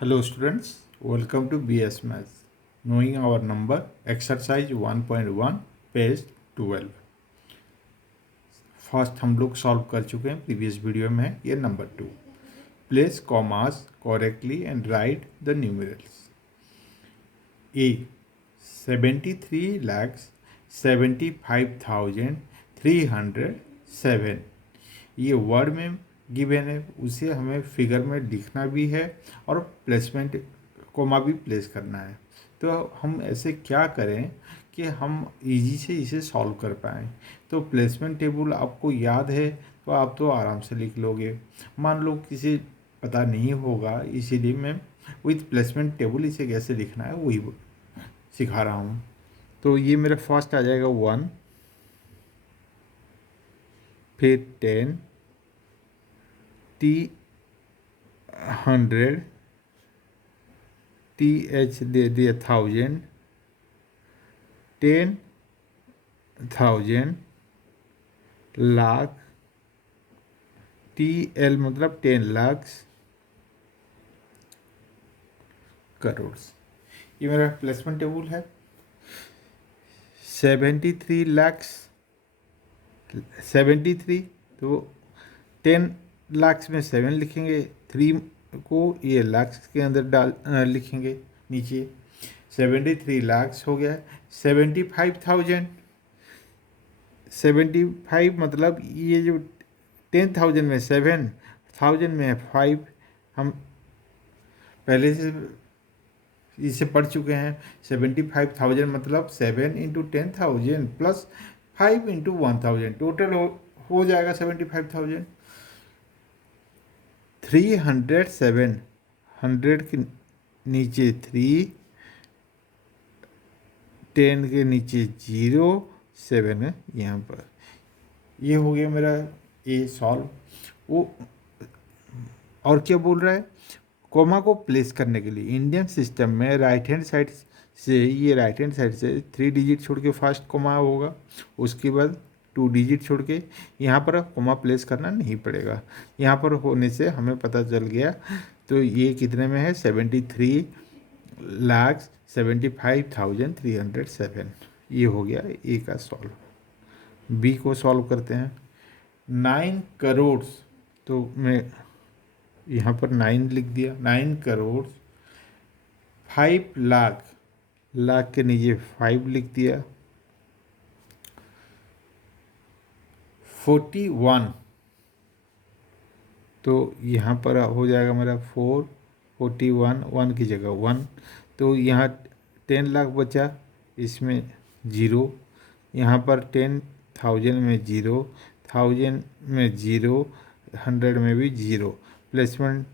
Hello students, welcome to BS Maths. Knowing our number, exercise 1.1, page 12. First हम लोग solve कर चुके हैं, प्रीवियस वीडियो में है ये नंबर 2. Place commas correctly and write the numerals. A 73,75,307. ये वर्ड में गिवन है, उसे हमें फिगर में लिखना भी है और प्लेसमेंट कोमा भी प्लेस करना है. तो हम ऐसे क्या करें कि हम इजी से इसे सॉल्व कर पाएँ. तो प्लेसमेंट टेबल आपको याद है तो आप तो आराम से लिख लोगे. मान लो किसी पता नहीं होगा, इसीलिए मैं विथ प्लेसमेंट टेबल इसे कैसे लिखना है वही सिखा रहा हूँ. तो ये मेरा फर्स्ट आ जाएगा 1, फिर 10, T 100, TH दे दिया 1000, 10,000, लाख, TL मतलब 10 लाख, करोड़. ये मेरा प्लेसमेंट टेबल है. 73 लाख 73, तो 10 लाख में 7 लिखेंगे, 3 को ये लाख के अंदर लिखेंगे नीचे. 73 लाख हो गया. 75,000, 75 मतलब ये जो 10,000 में 7, 1000 में 5, हम पहले से इसे पढ़ चुके हैं. 75,000 मतलब 7 इंटू 10,000 प्लस 5 इंटू 1,000, टोटल हो जाएगा 75,000. 307, 100 के नीचे 3, 10 के नीचे 0, 7 है यहाँ पर. ये हो गया मेरा ए सॉल्व. वो और क्या बोल रहा है, कोमा को प्लेस करने के लिए इंडियन सिस्टम में राइट हैंड साइड से 3 डिजिट छोड़ के फर्स्ट कोमा होगा, उसके बाद 2 डिजिट छोड़ के यहाँ पर कोमा प्लेस करना नहीं पड़ेगा. यहाँ पर होने से हमें पता चल गया. तो ये कितने में है, 73,75,307. ये हो गया ए का सॉल्व. बी को सॉल्व करते हैं. 9 करोड़, तो मैं यहाँ पर 9 लिख दिया. 9 करोड़ 5 लाख, लाख के नीचे 5 लिख दिया. 41, तो यहाँ पर हो जाएगा मेरा 4, 41, 1 की जगह 1. तो यहाँ 10 लाख बचा, इसमें 0. यहाँ पर 10,000 में 0, 1000 में 0, 100 में भी 0. प्लेसमेंट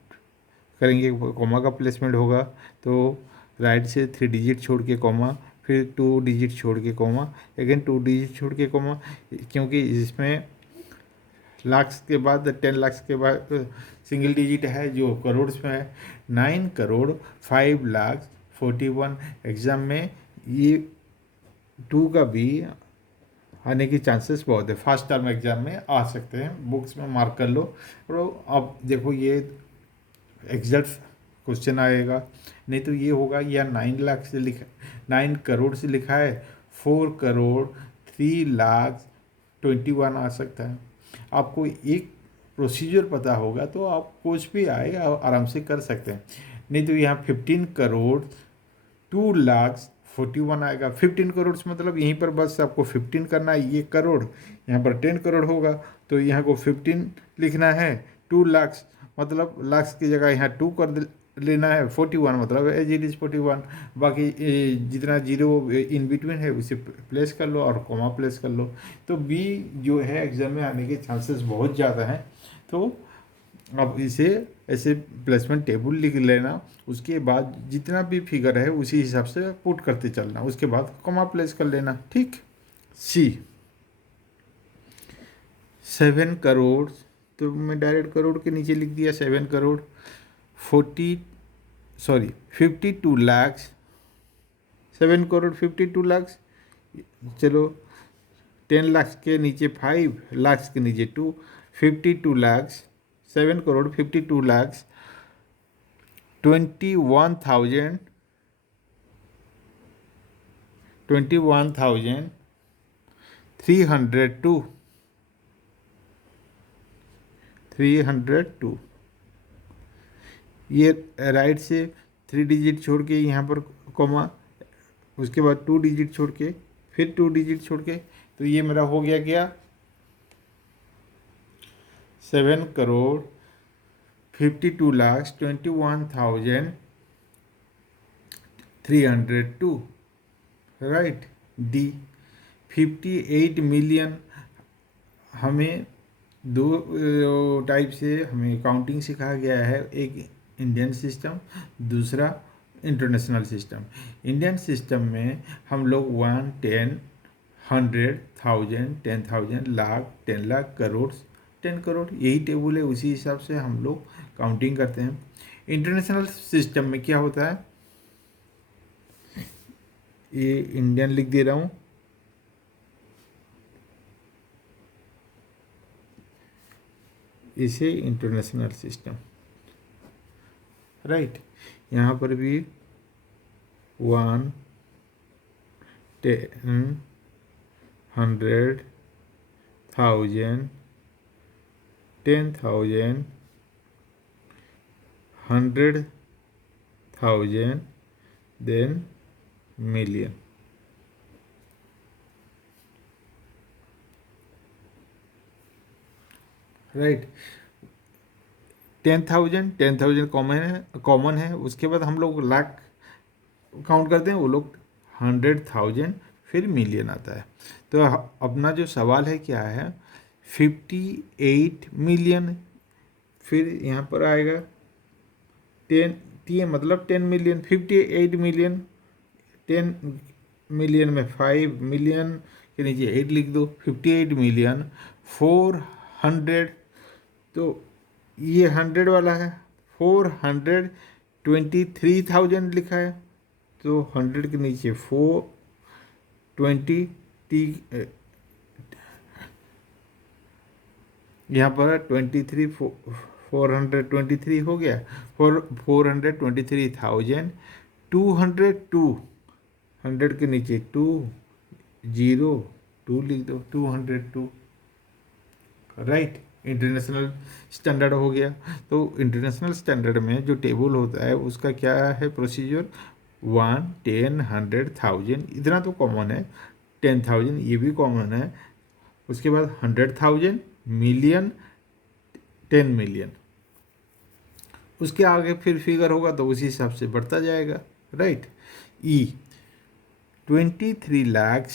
करेंगे, कॉमा का प्लेसमेंट होगा तो राइट से 3 डिजिट छोड़ के कॉमा, फिर 2 डिजिट छोड़ के कॉमा, अगेन 2 डिजिट छोड़ के कॉमा, क्योंकि इसमें लाख्स के बाद 10 लाख के बाद सिंगल डिजिट है जो करोड़ में है. 9 करोड़ 5 लाख 41. एग्ज़ाम में ये 2 का भी आने की चांसेस बहुत है. फर्स्ट टर्म एग्जाम में आ सकते हैं, बुक्स में मार्क कर लो. और अब देखो ये एग्जैक्ट क्वेश्चन आएगा, नहीं तो ये होगा या 9 लाख से लिखा, 9 करोड़ से लिखा है 4 करोड़ 3 लाख 21 आ सकता है. आपको एक प्रोसीजर पता होगा तो आप कुछ भी आए आराम से कर सकते हैं. नहीं तो यहाँ 15 करोड़ 2 लाख 41 आएगा. 15 करोड़ मतलब यहीं पर बस आपको 15 करना है. ये करोड़ यहाँ पर 10 करोड़ होगा तो यहाँ को 15 लिखना है. 2 लाख मतलब लाख की जगह यहाँ 2 कर लेना है. 41 मतलब एज इट इज़ 41. बाकी जितना जीरो इन बिटवीन है उसे प्लेस कर लो और कॉमा प्लेस कर लो. तो बी जो है एग्जाम में आने के चांसेस बहुत ज़्यादा हैं. तो अब इसे ऐसे प्लेसमेंट टेबल लिख लेना, उसके बाद जितना भी फिगर है उसी हिसाब से पुट करते चलना, उसके बाद कॉमा प्लेस कर लेना. ठीक. सी 7 करोड़, तो मैं डायरेक्ट करोड़ के नीचे लिख दिया 7 करोड़ 52 लाख. 7 करोड़ 52 लाख. चलो 10 लाख के नीचे 5 लाख के नीचे 2, 52 लाख. 7 करोड़ 52 लाख 21,000 302 ये राइट से 3 डिजिट छोड़ के यहाँ पर कॉमा, उसके बाद 2 डिजिट छोड़ के, फिर 2 डिजिट छोड़ के, तो ये मेरा हो गया क्या 7,52,21,302 राइट। डी 58 मिलियन, हमें दो टाइप से हमें काउंटिंग सिखाया गया है, एक इंडियन सिस्टम, दूसरा इंटरनेशनल सिस्टम। इंडियन सिस्टम में हम लोग 1, 10, 100, 1000, 10,000, लाख, 10 लाख, करोड़, 10 करोड़, यही टेबल है, उसी हिसाब से हम लोग काउंटिंग करते हैं। इंटरनेशनल सिस्टम में क्या होता है, ये इंडियन लिख दे रहा हूँ, इसे इंटरनेशनल सिस्टम राइट। यहाँ पर भी 1, 10, 100, 1000, 10,000, 100,000, देन मिलियन। राइट 10,000 कॉमन है। उसके बाद हम लोग लाख काउंट करते हैं, वो लोग 100,000, फिर मिलियन आता है। तो अपना जो सवाल है क्या है 58 मिलियन, फिर यहाँ पर आएगा 10, मतलब 10 मिलियन, 58 मिलियन, 10 मिलियन में 5 मिलियन के नीचे 8 लिख दो, 58 मिलियन 400, तो ये 100 वाला है, 423,000 लिखा है, तो 100 के नीचे 420, यहाँ पर 23, 423 हो गया, 423,000, 202, 100 के नीचे 2, 0, 2 लिख दो, 202 राइट। इंटरनेशनल स्टैंडर्ड हो गया। तो इंटरनेशनल स्टैंडर्ड में जो टेबल होता है उसका क्या है प्रोसीजर, 1, 10, 100, 1000, इतना तो कॉमन है, 10,000 ये भी कॉमन है, उसके बाद 100,000, मिलियन, 10 मिलियन, उसके आगे फिर फिगर होगा तो उसी हिसाब से बढ़ता जाएगा राइट। ई 23 लाख,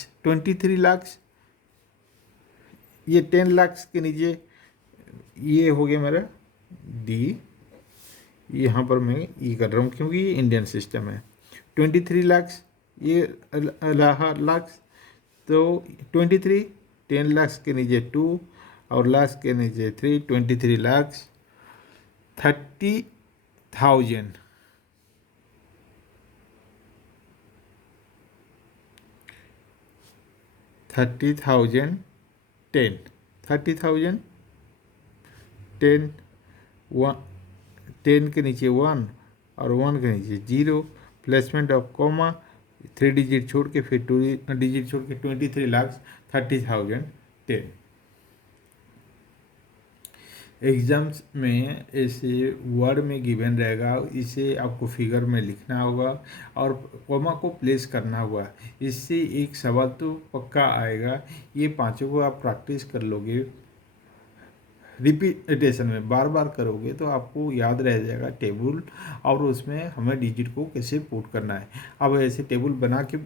ये 10 लाख के नीचे ये हो गया मेरा डी, यहाँ पर मैं ई कर रहा हूँ क्योंकि ये इंडियन सिस्टम है। 23 लाख, ये लाख, तो 23, 10 लाख के नीचे 2 और लाख के नीचे 3, 23 लाख 30,000, 30,000, 10, 30,000, 10, 10 के नीचे 1 और 1 के नीचे 0, प्लेसमेंट ऑफ कॉमा, 3 डिजिट छोड़ के फिर 2 डिजिट छोड़ के 23 लाख 30,000, 10। एग्जाम्स में ऐसे वर्ड में गिवन रहेगा, इसे आपको फिगर में लिखना होगा और कॉमा को प्लेस करना होगा, इससे एक सवाल तो पक्का आएगा। ये पांचों को आप प्रैक्टिस कर लोगे, रिपीटेशन में बार बार करोगे तो आपको याद रह जाएगा टेबल, और उसमें हमें डिजिट को कैसे पुट करना है। अब ऐसे टेबल बना के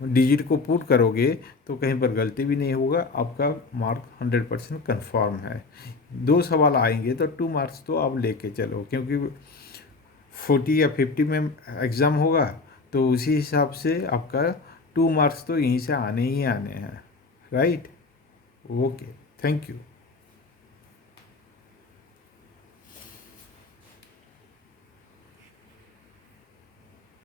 डिजिट को पुट करोगे तो कहीं पर गलती भी नहीं होगा, आपका मार्क 100% कन्फर्म है। 2 सवाल आएंगे तो 2 मार्क्स तो आप लेके चलो, क्योंकि 40 या 50 में एग्ज़ाम होगा, तो उसी हिसाब से आपका 2 मार्क्स तो यहीं से आने ही आने हैं राइट। Okay, thank you.